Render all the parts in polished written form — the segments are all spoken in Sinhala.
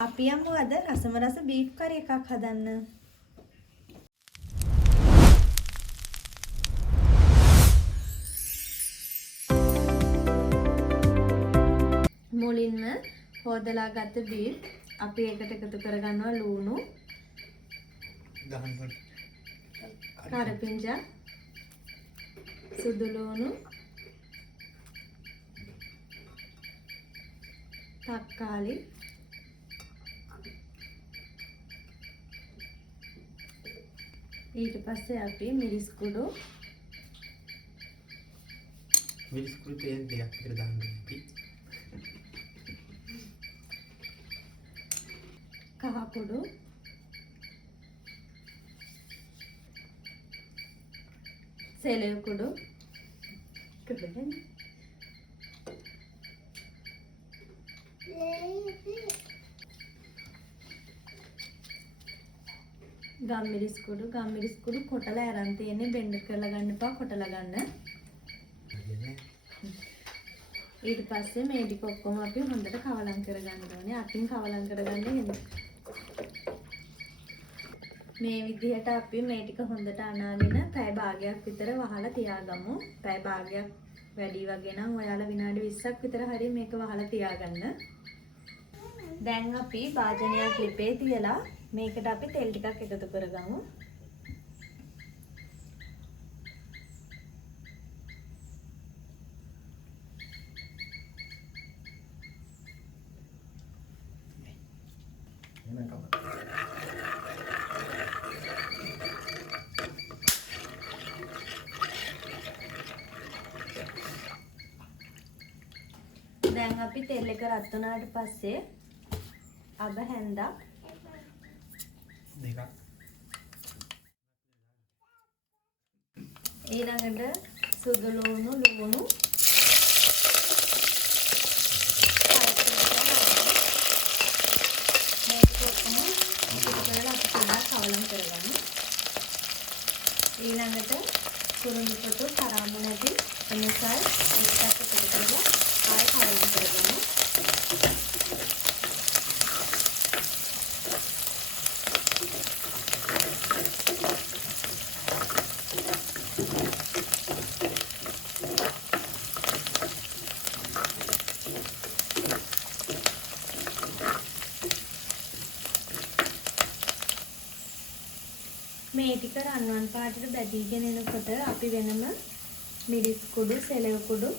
අපි යමු අද රසම රස බීෆ් කරි එකක් හදන්න. මුලින්ම හොදලා ගත්ත බීෆ් අපි එකට එකතු කරගන්නවා ලුණු, කරපිංචා, සුදු ලුණු, තක්කාලි, ඊට පස්සේ අපි මිරිස් කුඩු තේල් දෙකක් විතර දාන්න අපි. කහ කුඩු, සෙලව කුඩු ගම්මිරිස් කුඩු කොටලා අරන් තියෙන්නේ බෙන්ඩ් කරලා ගන්න එපා කොටලා ගන්න. ඊට පස්සේ මේ ටික ඔක්කොම අපි හොඳට කවලම් කරගන්න ඕනේ. අතින් කවලම් කරගන්න එහෙම. මේ විදිහට අපි මේ ටික හොඳට අනාගෙන පැය භාගයක් විතර වහලා තියාගමු. පැය භාගයක් වැඩි වගේ නම් ඔයාලා විනාඩි 20ක් විතර හරි මේක වහලා තියාගන්න. දැන් අපි භාජනයක් ලිපේ තියලා මේකට අපි තෙල් ටිකක් එකතු කරගමු. දැන් අපි තෙල් එක රත් වුණාට පස්සේ අබ හැන්දා දෙකක් ඊළඟට සුදු ලුණු මේක ඔක්කොම ඉතිරිලා අපි පොඩ්ඩක් කවලම් කරගමු. ඊළඟට කුරුඳු පොතු තරම්ම නැති එනසල් එකක් එකතු කරලා ආයෙ කවලම් කරගමු. මේ ටික රන්වන් පාටට බැදීගෙන එනකොට අපි වෙනම මිරිස් කුඩු, සෙලව කුඩු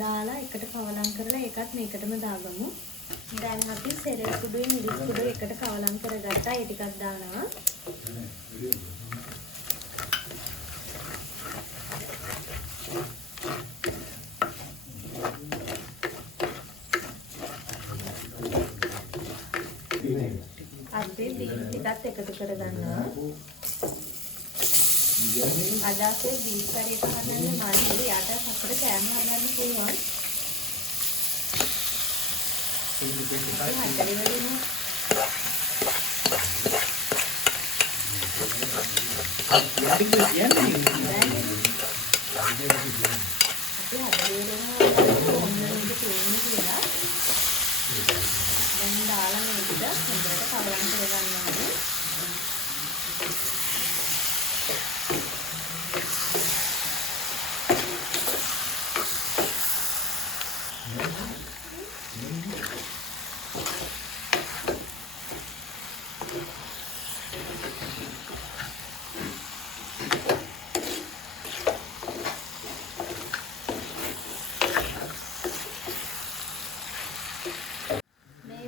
දාලා එකට කවලම් කරලා ඒකත් මේකටම දාගමු. දැන් අපි සෙලව කුඩුයි මිරිස් කුඩුයි එකට කවලම් කරගත්තා. ඒ ටිකක් දානවා. අපි බීෆ් ටිකත් එකතු කරගන්නවා. අද අපේ බීෆ් කරි එක හදන්නේ මාළි යට සතර කෑම හදන්න පුළුවන්. දැන් දාලා මේක හොඳට කවලම් කරගන්නවා.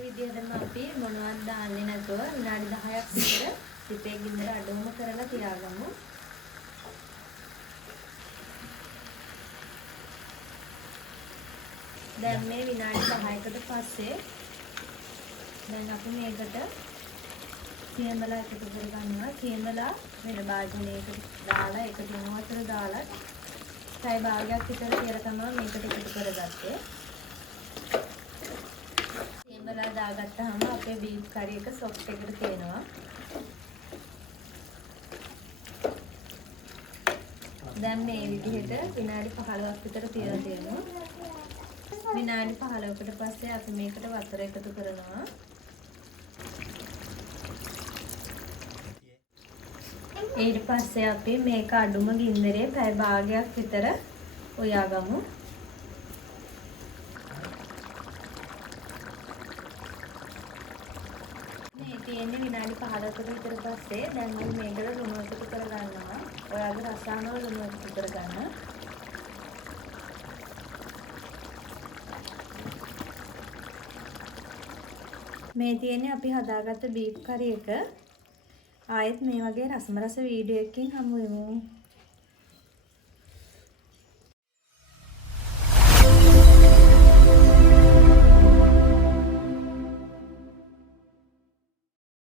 විදිහටම අපි මොනවද දාන්නේ නැතුව විනාඩි 10ක් විතර ලිපේ ගින්දර අඩුවම කරලා තියාගමු. දැන් මේ විනාඩි 10කට පස්සේ දැන් අපි මේකට සියඹලා එකතු කරගන්නවා. සියඹලා වෙන භාජනයකට දාලා ඒක දිනු අතර දාලා පැය භාගයක් විතර කියලා තමයි මේකට එකතු කරගත්තේ. සියඹලා දාගත්තාම අපේ බීෆ් කරි එක සොෆ්ට් එකට තියෙනවා. දැන් මේ විදිහට විනාඩි 15ක් විතර තියලා තියෙනවා. විනාඩි 15කට පස්සේ අපි මේකට වතුර එකතු කරනවා. ඊට පස්සේ අපි මේක අඩුම ගින්දරේ පැය භාගයක් විතර උයාගමු. මේ තියෙන්නේ විනාඩි 15කට විතර පස්සේ දැන් අපි මේකට ලුණු එකතු කරගන්නවා. ඔයාගේ රස අනුව ලුණු එකතු කරගන්න. මේ තියෙන්නේ අපි හදාගත්ත බීෆ් කරි එක. ආයෙත් මේ වගේ රසම රස වීඩියෝ එකකින් හමු වෙමු.